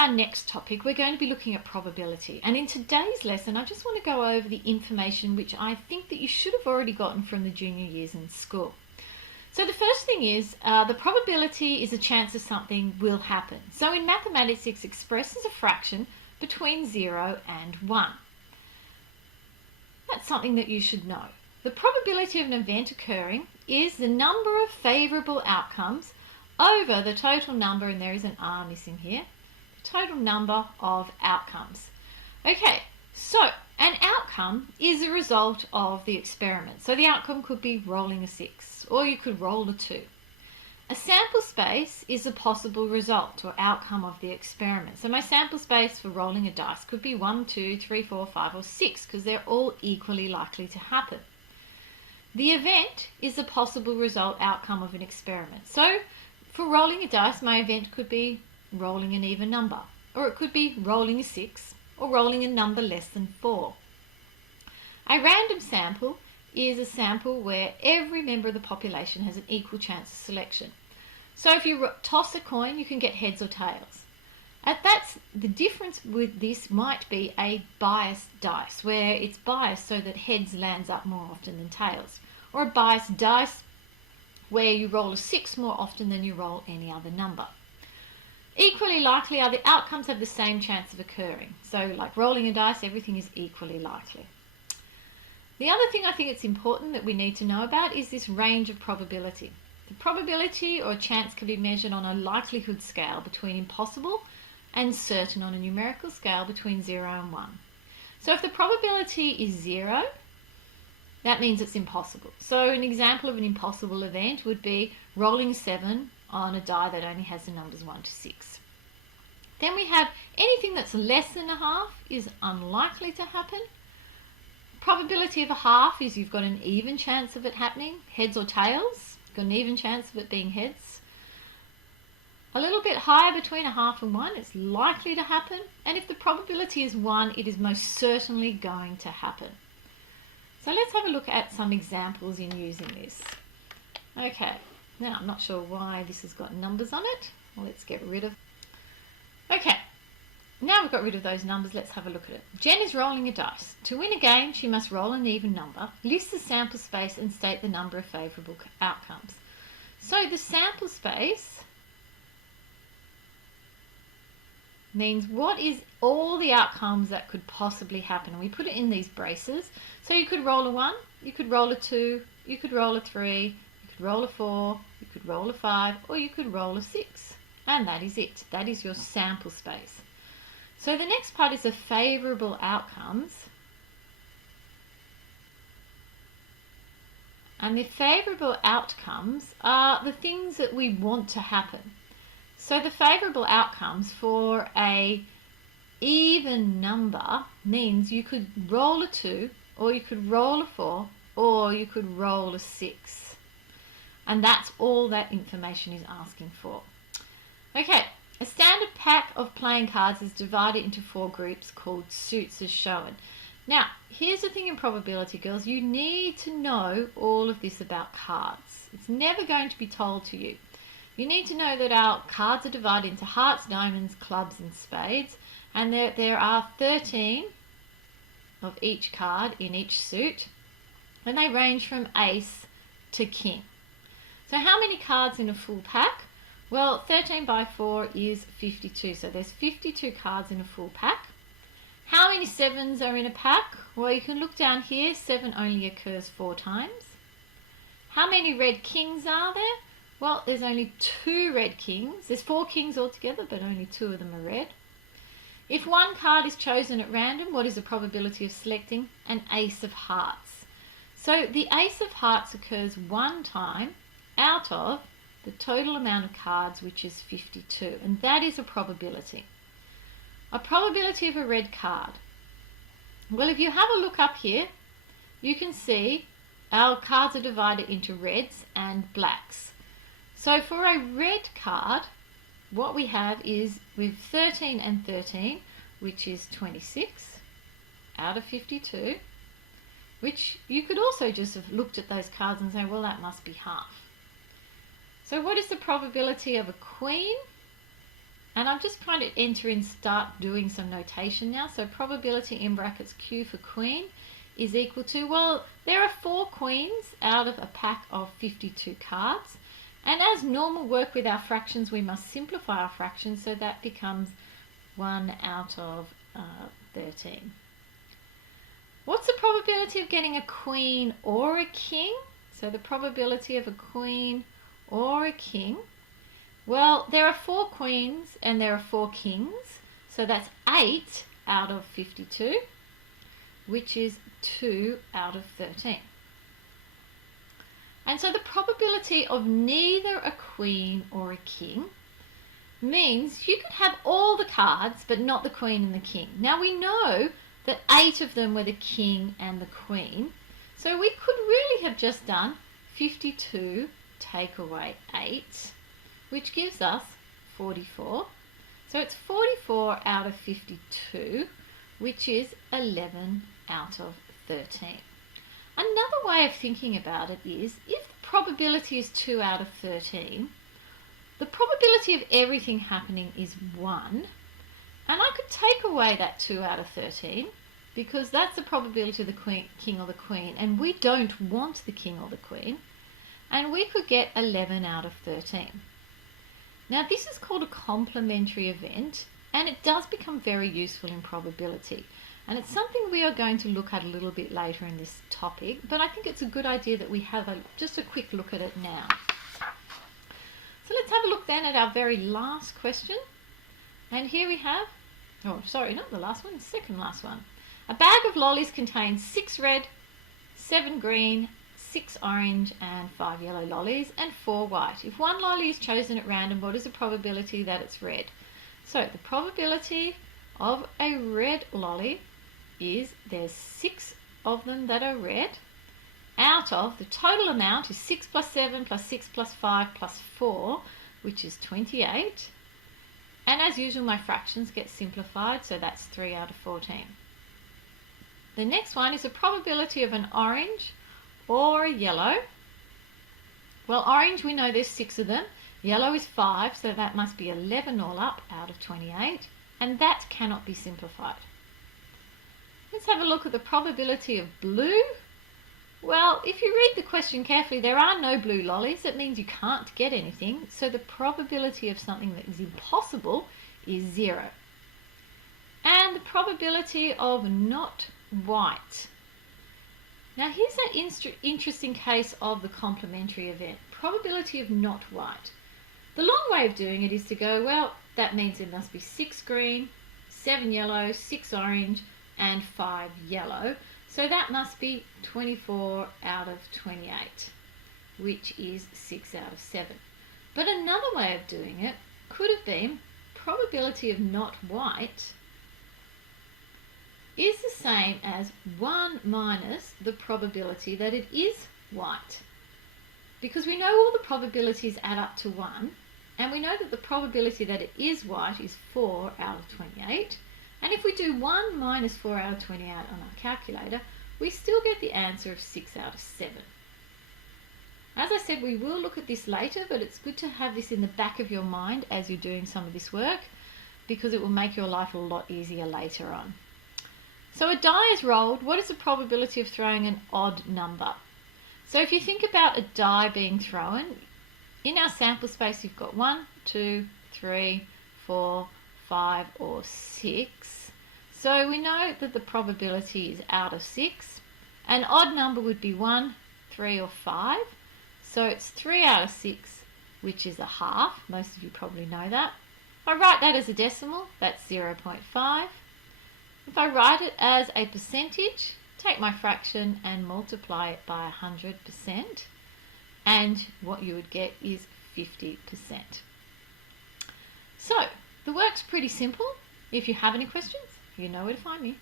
our next topic, we're going to be looking at probability. And in today's lesson, I just want to go over the information which I think that you should have already gotten from the junior years in school. So the first thing is the probability is a chance that something will happen. So in mathematics, it's expressed as a fraction between 0 and 1. That's something that you should know. The probability of an event occurring is the number of favourable outcomes over the total number, and there is an R missing here, the total number of outcomes. Okay, so an outcome is a result of the experiment. So the outcome could be rolling a 6, or you could roll a 2. A sample space is a possible result or outcome of the experiment. So my sample space for rolling a dice could be 1, 2, 3, 4, 5 or 6 because they're all equally likely to happen. The event is a possible result outcome of an experiment. So for rolling a dice, my event could be rolling an even number, or it could be rolling a 6 or rolling a number less than 4. A random sample is a sample where every member of the population has an equal chance of selection. So if you toss a coin, you can get heads or tails. The difference with this might be a biased dice, where it's biased so that heads lands up more often than tails, or a biased dice where you roll a 6 more often than you roll any other number. Equally likely are the outcomes have the same chance of occurring. So like rolling a dice, everything is equally likely. The other thing I think it's important that we need to know about is this range of probability. The probability or chance can be measured on a likelihood scale between impossible and certain on a numerical scale between 0 and 1. So if the probability is 0, that means it's impossible. So an example of an impossible event would be rolling 7 on a die that only has the numbers 1 to 6. Then we have anything that's less than a half is unlikely to happen. Probability of a half is you've got an even chance of it happening, heads or tails. You've got an even chance of it being heads. A little bit higher between a half and 1, it's likely to happen. And if the probability is 1, it is most certainly going to happen. So let's have a look at some examples in using this. Okay, now I'm not sure why this has got numbers on it. Well, let's get rid of. Okay, now we've got rid of those numbers, let's have a look at it. Jen is rolling a dice. To win a game, she must roll an even number, list the sample space and state the number of favourable outcomes. So the sample space means what is all the outcomes that could possibly happen. And we put it in these braces. So you could roll a 1, you could roll a 2, you could roll a 3, you could roll a 4, you could roll a 5, or you could roll a 6. And that is it. That is your sample space. So the next part is the favourable outcomes. And the favourable outcomes are the things that we want to happen. So the favourable outcomes for a even number means you could roll a 2, or you could roll a 4, or you could roll a 6. And that's all that information is asking for. Okay, a standard pack of playing cards is divided into 4 groups called suits as shown. Now, here's the thing in probability, girls. You need to know all of this about cards. It's never going to be told to you. You need to know that our cards are divided into hearts, diamonds, clubs and spades, and there are 13 of each card in each suit, and they range from ace to king. So how many cards in a full pack? Well, 13 by 4 is 52, so there's 52 cards in a full pack. How many 7s are in a pack? Well, you can look down here, 7 only occurs 4 times. How many red kings are there? Well, there's only 2 red kings. There's 4 kings altogether, but only 2 of them are red. If one card is chosen at random, what is the probability of selecting? An ace of hearts. So the ace of hearts occurs 1 time out of the total amount of cards, which is 52, and that is a probability. A probability of a red card. Well, if you have a look up here, you can see our cards are divided into reds and blacks. So for a red card, what we have is with 13 and 13, which is 26 out of 52, which you could also just have looked at those cards and say, well, that must be half. So what is the probability of a queen? And I'm just trying to enter in, start doing some notation now. So probability in brackets Q for queen is equal to, well, there are 4 queens out of a pack of 52 cards. And as normal work with our fractions, we must simplify our fractions, so that becomes 1 out of 13. What's the probability of getting a queen or a king? So the probability of a queen or a king, well, there are 4 queens and there are 4 kings, so that's 8 out of 52, which is 2 out of 13. And so the probability of neither a queen or a king means you could have all the cards but not the queen and the king. Now we know that 8 of them were the king and the queen, so we could really have just done 52 take away 8, which gives us 44. So it's 44 out of 52, which is 11 out of 13. Another way of thinking about it is, if the probability is 2 out of 13, the probability of everything happening is 1, and I could take away that 2 out of 13 because that's the probability of the king or the queen, and we don't want the king or the queen, and we could get 11 out of 13. Now this is called a complementary event, and it does become very useful in probability. And it's something we are going to look at a little bit later in this topic, but I think it's a good idea that we have just a quick look at it now. So let's have a look then at our very last question. And here we have, oh sorry, not the last one, the second last one. A bag of lollies contains 6 red, 7 green, 6 orange and 5 yellow lollies and 4 white. If one lolly is chosen at random, what is the probability that it's red? So the probability of a red lolly is there's 6 of them that are red, out of the total amount is 6 plus 7 plus 6 plus 5 plus 4, which is 28. And as usual, my fractions get simplified, so that's 3 out of 14. The next one is the probability of an orange or a yellow. Well, orange, we know there's 6 of them. Yellow is 5, so that must be 11 all up out of 28. And that cannot be simplified. Let's have a look at the probability of blue. Well, if you read the question carefully, there are no blue lollies. That means you can't get anything. So the probability of something that is impossible is 0. And the probability of not white. Now here's an interesting case of the complementary event. Probability of not white. The long way of doing it is to go, well, that means there must be 6 green, 7 yellow, 6 orange and 5 yellow. So that must be 24 out of 28, which is 6 out of 7. But another way of doing it could have been probability of not white is the same as 1 minus the probability that it is white. Because we know all the probabilities add up to 1, and we know that the probability that it is white is 4 out of 28. And if we do 1 minus 4 out of 28 on our calculator, we still get the answer of 6 out of 7. As I said, we will look at this later, but it's good to have this in the back of your mind as you're doing some of this work, because it will make your life a lot easier later on. So a die is rolled. What is the probability of throwing an odd number? So if you think about a die being thrown, in our sample space you've got 1, 2, 3, 4, 5 or 6. So we know that the probability is out of 6. An odd number would be 1, 3 or 5. So it's 3 out of 6, which is a half. Most of you probably know that. If I write that as a decimal, that's 0.5. If I write it as a percentage, take my fraction and multiply it by 100%, and what you would get is 50%. So the work's pretty simple. If you have any questions, you know where to find me.